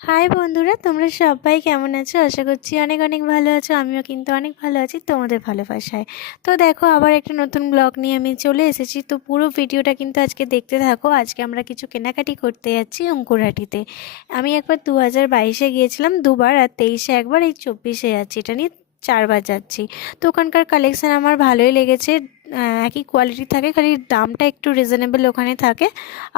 High বন্ধুরা, তোমরা সবাই কেমন আছো? আশা করছি অনেক অনেক ভালো আছো, আমিও কিন্তু অনেক ভালো আছি, তোমাদের ভালোবাসায়। তো দেখো, আবার একটা নতুন ব্লগ নিয়ে আমি চলে এসেছি। তো পুরো ভিডিওটা কিন্তু আজকে দেখতে থাকো। আজকে আমরা কিছু কেনাকাটি করতে যাচ্ছি অঙ্কুরহাটিতে আমি একবার দু হাজার বাইশে গিয়েছিলাম, দুবার আর তেইশে একবার এই চব্বিশে যাচ্ছি। এটা নিয়ে চারবার যাচ্ছি তো ওখানকার কালেকশান আমার ভালোই লেগেছে। একই কোয়ালিটি থাকে, খালি দামটা একটু রিজনেবল ওখানে থাকে।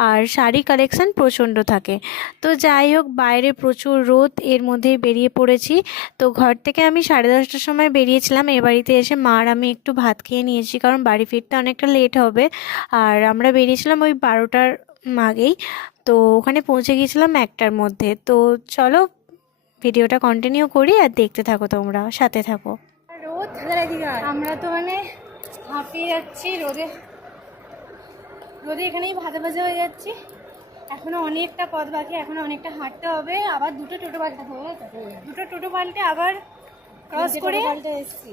আর শাড়ি কালেকশান প্রচণ্ড থাকে। তো যাই হোক, বাইরে প্রচুর রোদ, এর মধ্যেই বেরিয়ে পড়েছি। তো ঘর থেকে আমি সাড়ে দশটার সময় বেরিয়েছিলাম। এ বাড়িতে এসে মার আমি একটু ভাত খেয়ে নিয়েছি, কারণ বাড়ি ফিরতে অনেকটা লেট হবে। আর আমরা বেরিয়েছিলাম ওই বারোটার আগেই। তো ওখানে পৌঁছে গিয়েছিলাম একটার মধ্যে। তো চলো ভিডিওটা কন্টিনিউ করি আর দেখতে থাকো তোমরা সাথে থাকো। রোদ আমরা তো মানে হাঁপিয়ে যাচ্ছি রোদে। রোদে এখানেই ভাজা ভাজা হয়ে যাচ্ছি। এখনও অনেকটা পথ বাকি এখনও অনেকটা হাঁটতে হবে। আবার দুটো টোটো পাল্টে হবে দুটো টোটো পাল্টে আবার ক্রস করে এসেছি।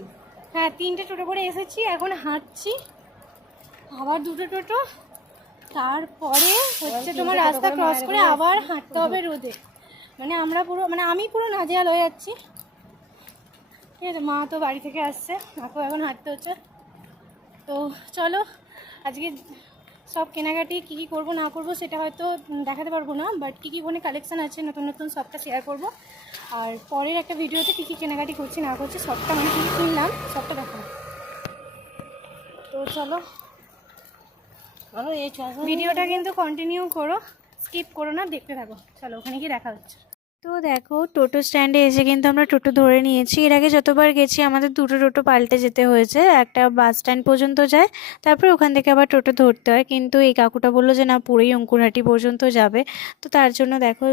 হ্যাঁ তিনটে টোটো করে এসেছি এখন হাঁটছি। আবার দুটো টোটো। তারপরে হচ্ছে তোমার রাস্তা ক্রস করে আবার হাঁটতে হবে রোদে। মানে আমরা পুরো মানে আমি পুরো নাজেহাল হয়ে যাচ্ছি। ঠিক আছে মা তো বাড়ি থেকে আসছে মাকেও এখন হাঁটতে হচ্ছে। তো চলো আজকে সব কেনাকাটি কী কী করব না করব সেটা হয়তো দেখাতে পারব না বাট কী কী ফোনে কালেকশান আছে নতুন নতুন সবটা শেয়ার করব। আর পরের একটা ভিডিওতে কী কী কেনাকাটি করছি না করছি সবটা মানে কী কী কিনলাম সবটা দেখাবো। তো চলো ভিডিওটা কিন্তু কন্টিনিউ করো স্কিপ করো না দেখতে থাকো। চলো ওখানে গিয়ে দেখা হচ্ছে। তো দেখো, টোটো স্ট্যান্ডে এসে কিন্তু আমরা টোটো ধরে নিয়েছি। এর আগে যতবার গেছি, আমাদের দুটো টোটো পাল্টে যেতে হয়েছে। একটা বাস স্ট্যান্ড পর্যন্ত যায়, তারপরে ওখান থেকে আবার টোটো ধরতে হয়। কিন্তু এই কাকুটা বলল যে, না, পুরোই অঙ্কুরহাটি পর্যন্ত যাবে। তো তার জন্য দেখো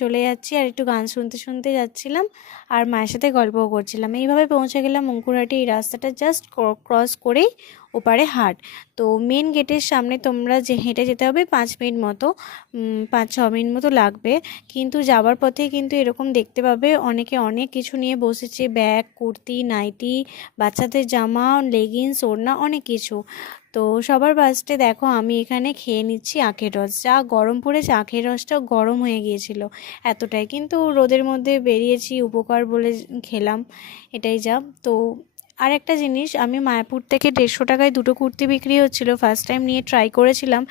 চলে যাচ্ছি আর একটু গান শুনতে শুনতে যাচ্ছিলাম আর মায়ের সাথে গল্পও করছিলাম। এইভাবে পৌঁছে গেলাম অঙ্কুরহাটি এই রাস্তাটা জাস্ট ক্রস করেই ওপারে হাট। তো মেন গেটের সামনে তোমরা যে হেঁটে যেতে হবে, পাঁচ মিনিট মতো পাঁচ, ছ মিনিট মতো লাগবে। কিন্তু যাওয়ার পথে কিন্তু এরকম দেখতে পাবে, অনেকে অনেক কিছু নিয়ে বসেছে, ব্যাগ, কুর্তি, নাইটি, বাচ্চাদের জামা লেগিংস ওড়না, অনেক কিছু। তো সবার ফার্স্টে দেখো, আমি এখানে খেয়ে নিচ্ছি আখের রস। যা গরম পড়েছে, আখের রসটাও গরম হয়ে গিয়েছিল। এতটাই। কিন্তু রোদের মধ্যে বেরিয়েছি, উপকার বলে খেলাম। এটাই যা। তো আর একটা জিনিস, আমি মায়াপুর থেকে দেড়শো টাকায় দুটো কুর্তি বিক্রি হচ্ছিল। ফার্স্ট টাইম নিয়ে ট্রাই করেছিলাম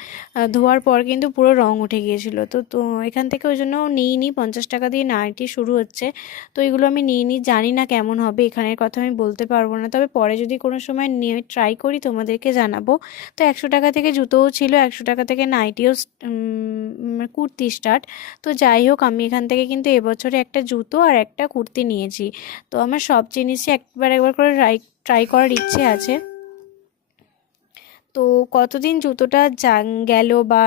ধোয়ার পর কিন্তু পুরো রং উঠে গিয়েছিল। তো তো এখান থেকে ওই জন্য নিইনি, পঞ্চাশ টাকা দিয়ে নাইটি শুরু হচ্ছে। তো এগুলো আমি নিইনি, জানি না কেমন হবে, এখানের কথা আমি বলতে পারব না। তবে পরে যদি কোনো সময় নিয়ে ট্রাই করি, তোমাদেরকে জানাব। তো একশো টাকা থেকে জুতোও ছিল, একশো টাকা থেকে নাইটিও কুর্তি স্টার্ট তো যাই হোক, আমি এখান থেকে কিন্তু এবছরে একটা জুতো আর একটা কুর্তি নিয়েছি। তো আমার সব জিনিসই একবার একবার করে ট্রাই ট্রাই করার ইচ্ছে আছে। তো কতদিন জুতোটা গেল বা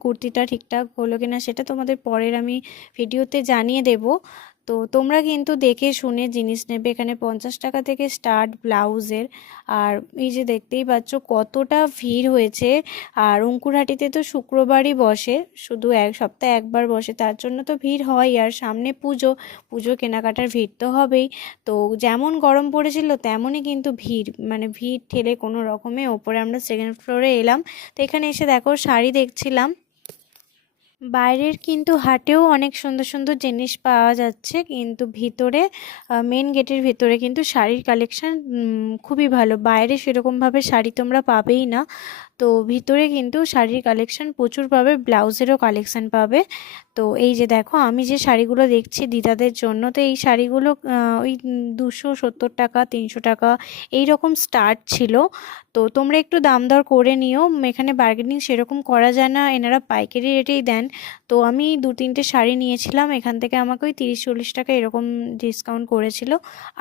কুর্তিটা ঠিকঠাক হলো কিনা সেটা তোমাদের পরের আমি ভিডিওতে জানিয়ে দেব। তো তোমরা কিন্তু দেখে শুনে জিনিস নেবে। এখানে পঞ্চাশ টাকা থেকে স্টার্ট ব্লাউজের। আর এই যে দেখতেই পাচ্ছ কতটা ভিড় হয়েছে। আর অঙ্কুরহাটিতে তো শুক্রবারই বসে। শুধু এক সপ্তাহে একবার বসে। তার জন্য তো ভিড় হয়। আর সামনে পুজো। পুজো, কেনাকাটার ভিড় তো হবেই। তো যেমন গরম পড়েছিল, তেমনই কিন্তু ভিড়। মানে ভিড় ঠেলে কোনো রকমে ওপরে আমরা সেকেন্ড ফ্লোরে এলাম। তো এখানে এসে দেখো শাড়ি দেখছিলাম। বাইরের কিন্তু হাটেও অনেক সুন্দর সুন্দর জিনিস পাওয়া যাচ্ছে, কিন্তু ভিতরে মেন গেটের ভিতরে কিন্তু শাড়ির কালেকশান খুবই ভালো। বাইরে সেরকমভাবে শাড়ি তোমরা পাবেই না। তো ভিতরে কিন্তু শাড়ির কালেকশান প্রচুর পাবে, ব্লাউজেরও কালেকশান পাবে। তো এই যে দেখো, আমি যে শাড়িগুলো দেখছি দিদাদের জন্য, তো এই শাড়িগুলো ওই দুশো সত্তর টাকা, তিনশো টাকা এই রকম স্টার্ট ছিল। তো তোমরা একটু দাম দর করে নিও। এখানে বার্গেনিং সেরকম করা যায় না, এনারা পাইকারি রেটেই দেন। তো আমি দু তিনটে শাড়ি নিয়েছিলাম, এখান থেকে আমাকে ওই তিরিশ চল্লিশ টাকা এরকম ডিসকাউন্ট করেছিল।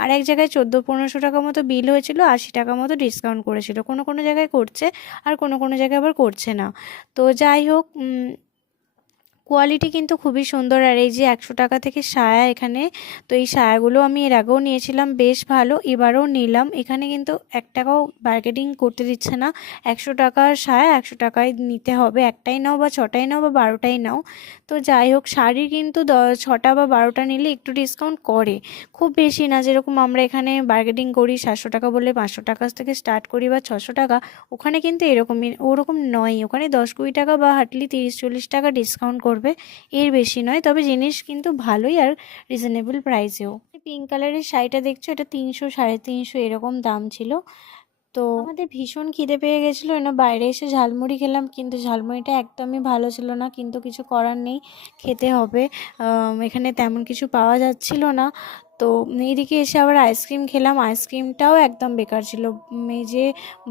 আর এক জায়গায় চোদ্দ পনেরোশো টাকা মতো বিল হয়েছিল, আশি টাকা মতো ডিসকাউন্ট করেছিল। কোনো কোনো জায়গায় করছে, আর কোনো কোনো জায়গায় আবার করছে না। তো যাই হোক কোয়ালিটি কিন্তু খুবই সুন্দর। আর এই যে একশো টাকা থেকে সায়া এখানে, তো এই সায়াগুলো আমি এর আগেও নিয়েছিলাম, বেশ ভালো। এবারেও নিলাম। এখানে কিন্তু এক টাকাও বার্গেনিং করতে দিচ্ছে না। একশো টাকার সায়া একশো টাকায় নিতে হবে। একটাই নাও বা ছটাই নাও বা বারোটাই নাও। তো যাই হোক, শাড়ি কিন্তু ছটা বা বারোটা নিলে একটু ডিসকাউন্ট করে। খুব বেশি না, যেরকম আমরা এখানে বার্গেনিং করি, সাতশো টাকা বলে পাঁচশো টাকা থেকে স্টার্ট করি বা ছশো টাকা, ওখানে কিন্তু এরকমই, ওরকম নয়। ওখানে দশ কুড়ি টাকা বা হাটলি তিরিশ চল্লিশ টাকা ডিসকাউন্ট পড়বে এর বেশি নয়। তবে জিনিস কিন্তু ভালোই আর রিজনেবল প্রাইসেও পিঙ্ক কালারের শাড়িটা দেখছ? এটা তিনশো, সাড়ে তিনশো এরকম দাম ছিল। তো আমাদের ভীষণ খিদে পেয়ে গেছিল। না বাইরে এসে ঝালমুড়ি খেলাম, কিন্তু ঝালমুড়িটা একদমই ভালো ছিল না, কিন্তু কিছু করার নেই। খেতে হবে। এখানে তেমন কিছু পাওয়া যাচ্ছিল না। তো এইদিকে এসে আবার আইসক্রিম খেলাম। আইসক্রিমটাও একদম বেকার ছিল। এই যে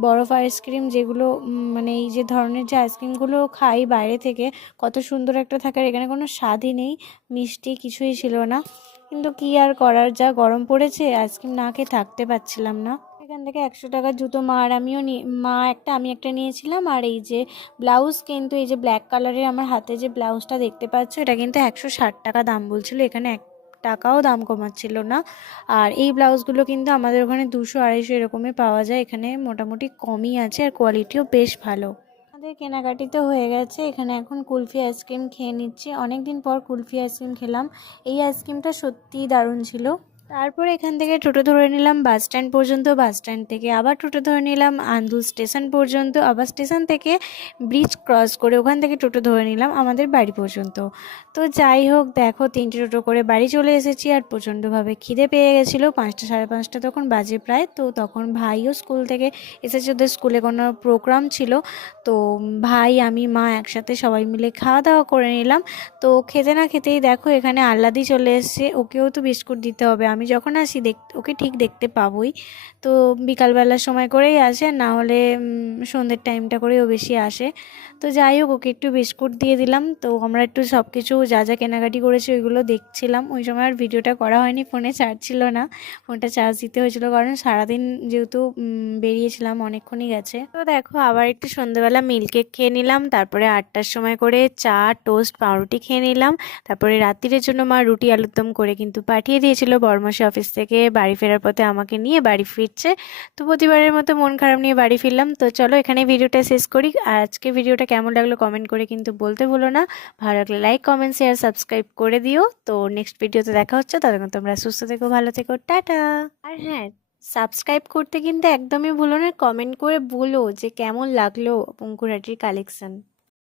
বরফ আইসক্রিম যেগুলো মানে এই যে ধরনের যে আইসক্রিমগুলো খাই বাইরে থেকে, কত সুন্দর একটা থাকে আর এখানে কোনো স্বাদই নেই, মিষ্টি কিছুই ছিল না। কিন্তু কি আর করার, যা গরম পড়েছে আইসক্রিম না খেয়ে থাকতে পারছিলাম না। এখান থেকে একশো টাকার জুতো মা আর আমিও মা একটা, আমি একটা নিয়েছিলাম। আর এই যে ব্লাউজ কিন্তু, এই যে ব্ল্যাক কালারের আমার হাতে যে ব্লাউজটা দেখতে পাচ্ছ, এটা কিন্তু একশো ষাট টাকা দাম বলছিল। এখানে এক টাকাও দাম কমাচ্ছিল না। আর এই ব্লাউজগুলো কিন্তু আমাদের ওখানে দুশো আড়াইশো এরকমই পাওয়া যায়। এখানে মোটামুটি কমই আছে আর কোয়ালিটিও বেশ ভালো। আমাদের কেনাকাটি তো হয়ে গেছে। এখানে এখন কুলফি আইসক্রিম খেয়ে নিচ্ছি। অনেক দিন পর কুলফি আইসক্রিম খেলাম। এই আইসক্রিমটা সত্যিই দারুণ ছিল। তারপর এখান থেকে টোটো ধরে নিলাম বাস স্ট্যান্ড পর্যন্ত, বাস স্ট্যান্ড থেকে আবার টোটো ধরে নিলাম আন্দুল স্টেশন পর্যন্ত, আবার স্টেশন থেকে ব্রিজ ক্রস করে ওখান থেকে টোটো ধরে নিলাম আমাদের বাড়ি পর্যন্ত। তো যাই হোক, দেখো তিনটে টোটো করে বাড়ি চলে এসেছি আর প্রচণ্ডভাবে খিদে পেয়ে গেছিল, পাঁচটা সাড়ে পাঁচটা তখন বাজে প্রায়। তো তখন ভাইও স্কুল থেকে এসেছে, ওদের স্কুলে কোনো প্রোগ্রাম ছিল। তো ভাই, আমি, মা একসাথে সবাই মিলে খাওয়া দাওয়া করে নিলাম। তো খেতে না খেতেই দেখো এখানে আহ্লাদি চলে এসছে, ওকেও তো বিস্কুট দিতে হবে আমি যখন আসি দেখ, ওকে ঠিক দেখতে পাবোই। তো বিকালবেলার সময় করেই আসে না হলে সন্ধ্যের টাইমটা করেও বেশি আসে। তো যাই হোক, ওকে একটু বিস্কুট দিয়ে দিলাম। তো আমরা একটু সব কিছু যা যা কেনাকাটি করেছি ওইগুলো দেখছিলাম। ওই সময় আর ভিডিওটা করা হয়নি, ফোনে চার্জ ছিল না। ফোনটা চার্জ দিতে হয়েছিল কারণ সারাদিন যেহেতু বেরিয়েছিলাম, অনেকক্ষণই গেছে। তো দেখো, আবার একটু সন্ধ্যেবেলা মিল্ক কেক খেয়ে নিলাম। তারপরে আটটার সময় করে চা টোস্ট পাউরুটি খেয়ে নিলাম। তারপরে রাত্রিরের জন্য মা রুটি আলুর দম করে কিন্তু পাঠিয়ে দিয়েছিল বর্মশা অফিস থেকে বাড়ি ফেরার পথে আমাকে নিয়ে বাড়ি ফিরছে। তো প্রতিবারের মতো মন খারাপ নিয়ে বাড়ি ফিরলাম। তো চলো এখানে ভিডিওটা শেষ করি। আর আজকে ভিডিওটা কেমন লাগল কমেন্ট করে কিন্তু বলতে ভুলো না। ভালো লাগলে লাইক কমেন্ট শেয়ার সাবস্ক্রাইব করে দিও। তো নেক্সট ভিডিওতে দেখা হচ্ছে। ততক্ষণ তোমরা সুস্থ থেকো, ভালো থেকো। টাটা! আর হ্যাঁ সাবস্ক্রাইব করতে কিন্তু একদমই ভুলো না। কমেন্ট করে বলো যে কেমন লাগল পঙ্কুরাটির কালেকশন